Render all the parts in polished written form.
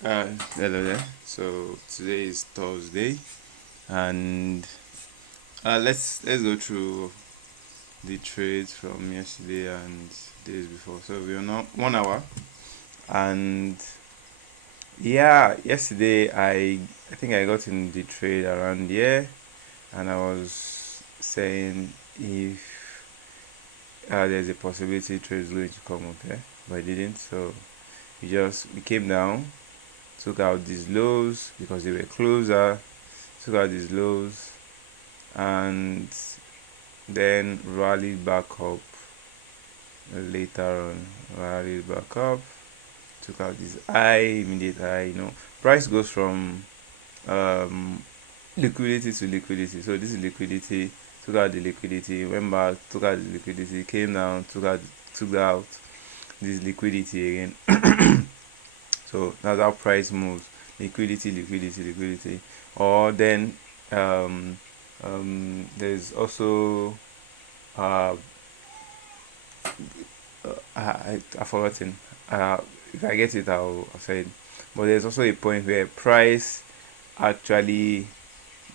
Hello there. So today is Thursday, and let's go through the trades from yesterday and days before. So we're now 1 hour, and yeah, yesterday I think I got in the trade around here, and I was saying if there's a possibility trade is going to come up here, but it didn't. So we came down, took out these lows because they were closer, took out these lows and then rallied back up later on. Rallied back up, took out this high, immediate high. Price goes from um, liquidity to liquidity. So this is liquidity, took out the liquidity, went back, took out the liquidity, came down, took out this liquidity again. So that's how price moves. Liquidity, liquidity, liquidity. Or then um, there's also uh, I've forgotten. If I get it, I'll say it. But there's also a point where price actually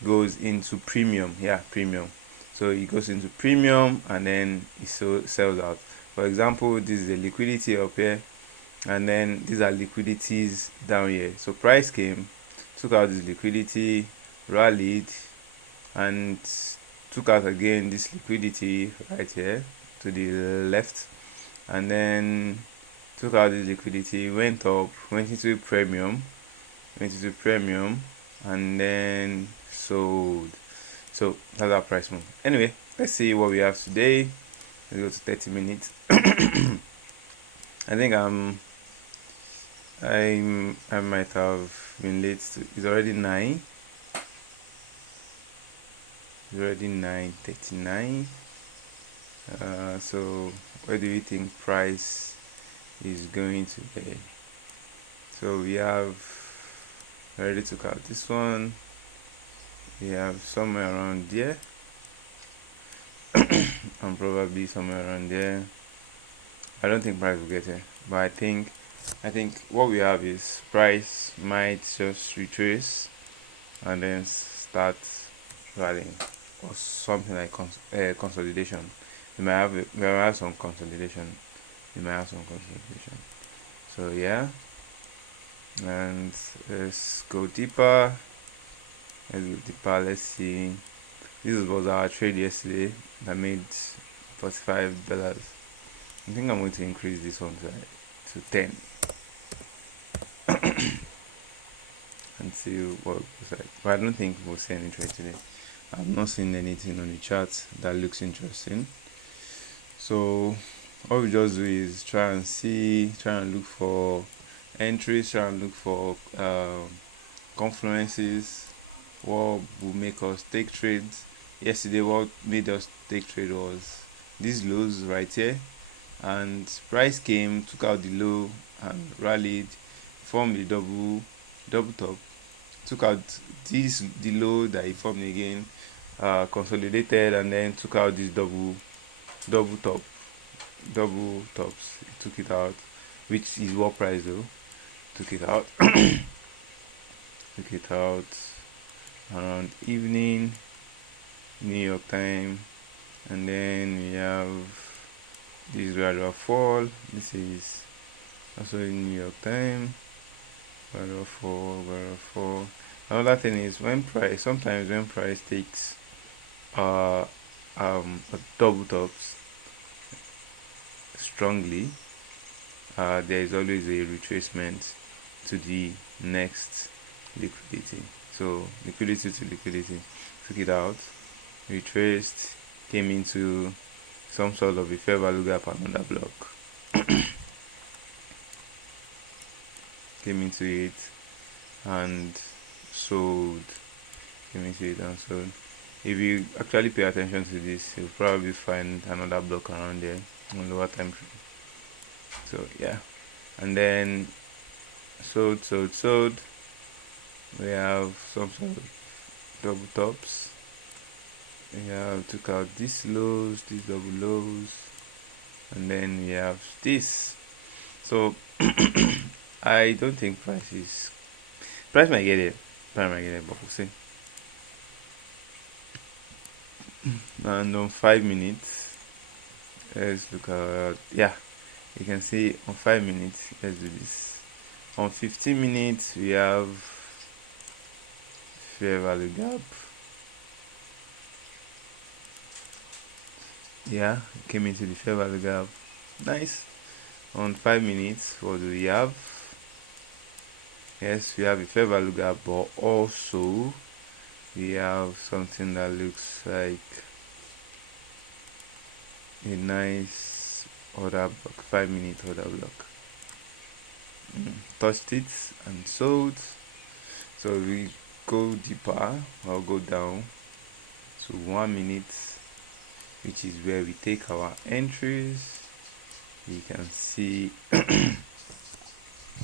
goes into premium. Yeah, premium. So it goes into premium and then sells out. For example, this is the liquidity up here, and then these are liquidities down here. So price came, took out this liquidity, rallied, and took out again this liquidity right here to the left, and then took out the liquidity, went up, went into premium, and then sold. So that's our price move. Anyway, let's see what we have today. Let's go to 30 minutes. I think I might have been late. It's already 9. It's already 9:39. So where do you think price is going to be? So we have already took out this one. We have somewhere around there, and probably somewhere around there. I don't think price will get here, but I think what we have is price might just retrace and then start rallying, or something like consolidation. We might have some consolidation. So yeah, and let's go deeper. Let's see. This was our trade yesterday that made $45. I think I'm going to increase this one to 10 and see what it looks like. But I don't think we'll see any trade today. I've not seen anything on the chart that looks interesting. So all we just do is try and look for entries, try and look for confluences, what will make us take trades. Yesterday, what made us take trade was these lows right here, and price came, took out the low and rallied, formed a double top, took out the low that he formed again, consolidated, and then took out this double top double tops. He took it out, which is what price though. Took it out, took it out around evening, New York time, and then we have this gradual fall. This is also in New York time. Gradual fall, gradual fall. Another thing is sometimes when price takes uh a double tops strongly, there is always a retracement to the next liquidity. So liquidity to liquidity, took it out, retraced, came into some sort of a fair value gap, another block, came into it and sold, came into it and sold. If you actually pay attention to this, you'll probably find another block around there on lower time frame. So yeah, and then sold. We have some sort of double tops. We have took out these lows, these double lows, and then we have this. So I don't think price might get it. Price might get it, but we'll see. And on 5 minutes, let's look at, yeah, you can see on 5 minutes. Let's do this. On 15 minutes, we have fair value gap. Yeah, came into the fair value gap. Nice. On 5 minutes, what do we have? Yes, we have a fair value gap, but also we have something that looks like a nice order block, 5 minute order block. Touched it and sold. So we go deeper, I'll go down to 1 minute, which is where we take our entries. You can see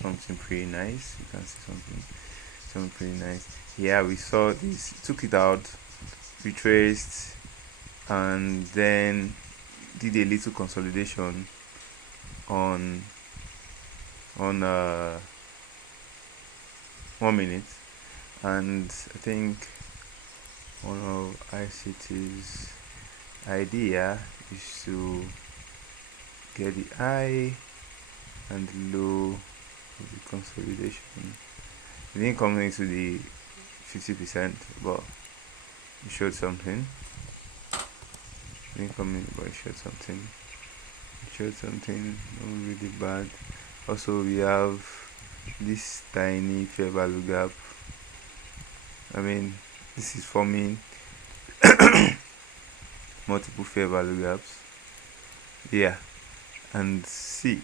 something pretty nice. You can see something pretty nice. Yeah, we saw this, took it out, retraced, and then did a little consolidation on 1 minute. And I think one of ICT's idea is to get the high and the low of the consolidation. It didn't come into the 50%, but it showed something. It didn't come in, but it showed something. It showed something not really bad. Also, we have this tiny fair value gap. I mean, this is forming multiple fair value gaps. Yeah, and see,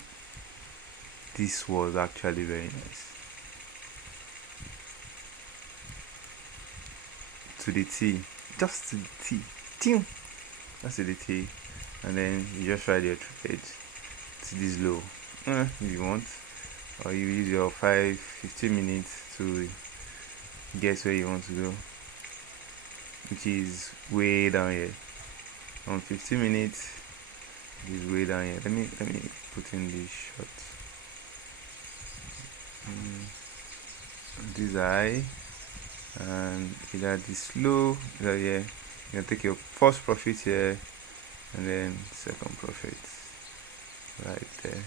this was actually very nice. To the T, just to the T, just to the T, and then you just ride your trade to this low, if you want, or you use your 15 minutes to guess where you want to go, which is way down here. On 15 minutes, it is way down here. Let me put in this shot. This high, and either this low, either here. You can take your first profit here, and then second profit right there.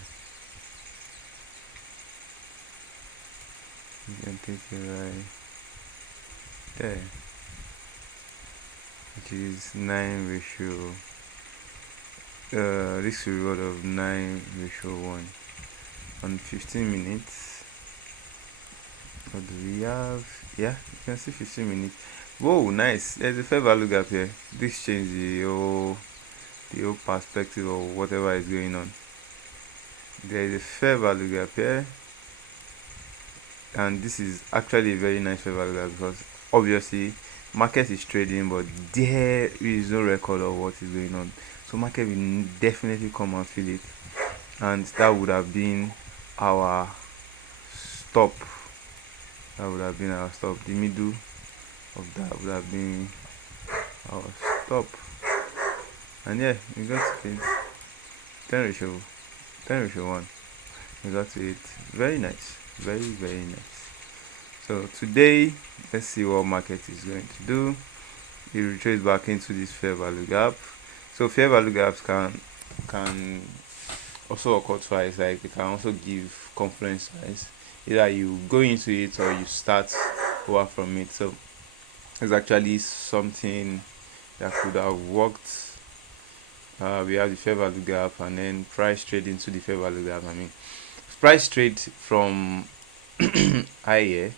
You can take it right there, which is 9 ratio, risk reward of 9:1 on 15 minutes. What do we have? Yeah, you can see 15 minutes. Whoa, nice. There's a fair value gap here. This changed the whole perspective of whatever is going on. There is a fair value gap here, and this is actually a very nice fair value gap because obviously market is trading, but there is no record of what is going on. So market will definitely come and feel it, and that would have been our stop. That would have been our stop. The middle of that would have been our stop. And yeah, we got to it. 10:1. We got to it. Very nice. Very, very nice. So today, let's see what market is going to do. It retraces back into this fair value gap. So fair value gaps can also occur twice. Like they can also give confluence size. Either you go into it or you start over from it. So it's actually something that could have worked. We have the fair value gap and then price trade into the fair value gap. I mean, price trade from higher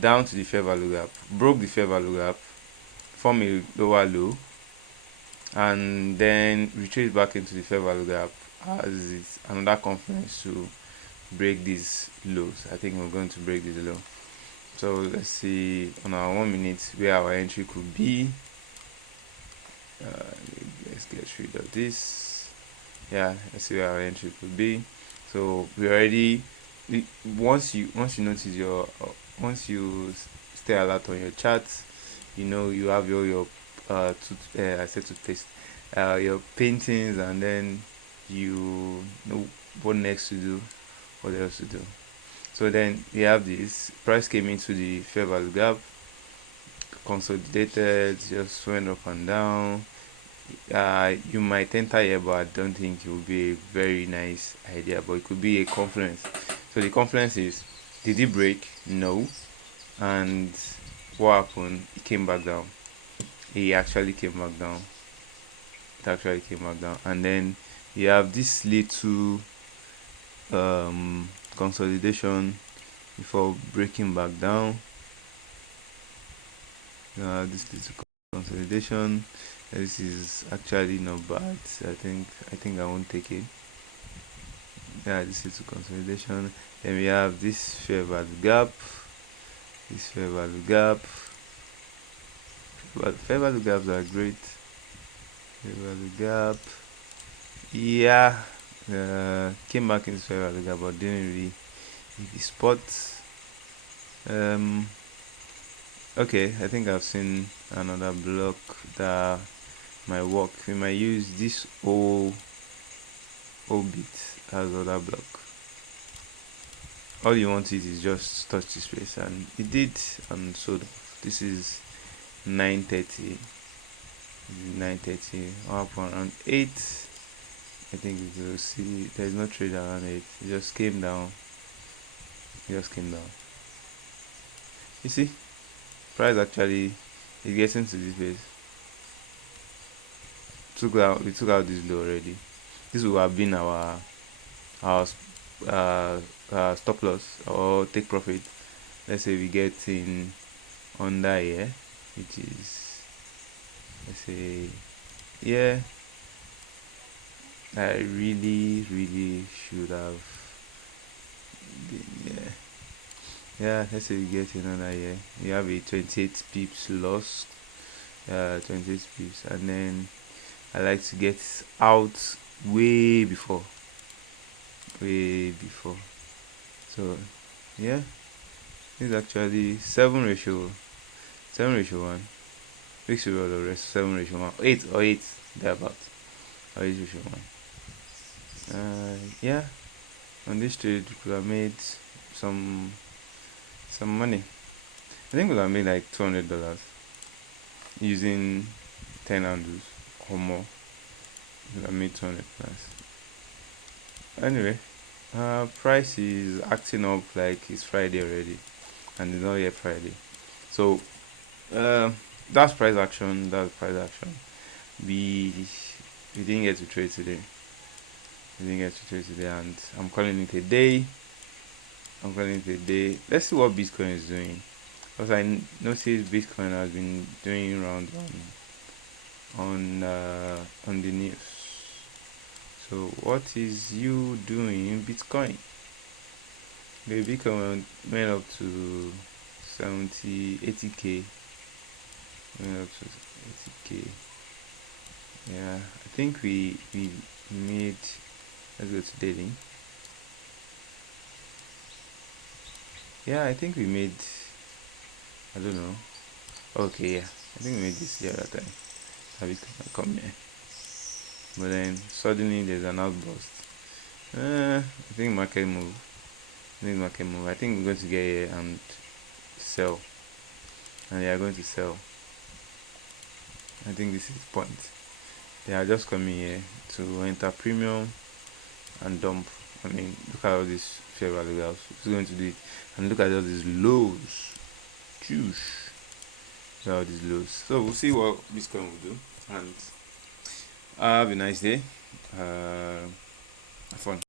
down to the fair value gap, broke the fair value gap, form a lower low, and then retrace back into the fair value gap as it's another confluence to break these lows. I think we're going to break this low. So let's see on our 1 minute where our entry could be. Let's get rid of this. Yeah, let's see where our entry could be. So we already, once you notice once you stay alert on your charts, you have your I said toothpaste, your paintings, and then you know what next to do, what else to do. So then we have this price came into the fair value gap, consolidated, just went up and down. You might enter here, but I don't think it will be a very nice idea. But it could be a confluence. So the confluence is: did it break? No. And what happened? It came back down. It actually came back down. It actually came back down. And then you have this little consolidation before breaking back down. This little consolidation. This is actually not bad. I think I won't take it. Yeah, this is consolidation. Then we have this fair value gap. This fair value gap. But fair value gaps are great. Fair value gap. Yeah. Came back into fair value gap, but didn't really hit the spot. Okay, I think I've seen another block that might work. We might use this O bit as other block. All you want it is just touch this space, and it did, and so this is 9:30. 9:30 up around 8. I think you will see there's no trade around 8. It just came down. You see, price actually is getting to this base. We took out this low already. This will have been our uh, stop loss or take profit. Let's say we get in under here, which is, let's say, yeah. I really should have been, yeah. Let's say we get in under here. We have a 28 pips loss, 28 pips, and then I like to get out way before. So yeah, it's actually 7:1. Fixed reward of rest 7:1, 8 thereabout, or 8:1. Yeah, on this trade we could have made some money. I think we could have made like $200 using 10 handles or more. We could have made 200 plus. Anyway, price is acting up like it's Friday already, and it's not yet Friday. So that's price action. We didn't get to trade today. And I'm calling it a day. Let's see what Bitcoin is doing, because I noticed Bitcoin has been doing rounds on the news. So what is you doing, Bitcoin? The Bitcoin went up to 80k. Went up to 80k. Yeah, I think we made. Let's go to daily. Yeah, I think we made. I don't know. Okay, yeah, I think we made this the other time. Have it come here, but then suddenly there's an outburst. I think market move. I think we're going to get here and sell, and they are going to sell. I think this is the point. They are just coming here to enter premium and dump. I mean, look at all this fair value gaps. It's going to do it, and look at all these lows. Choose. Look at all these lows. So we'll see what Bitcoin will do, and have a nice day. Have fun.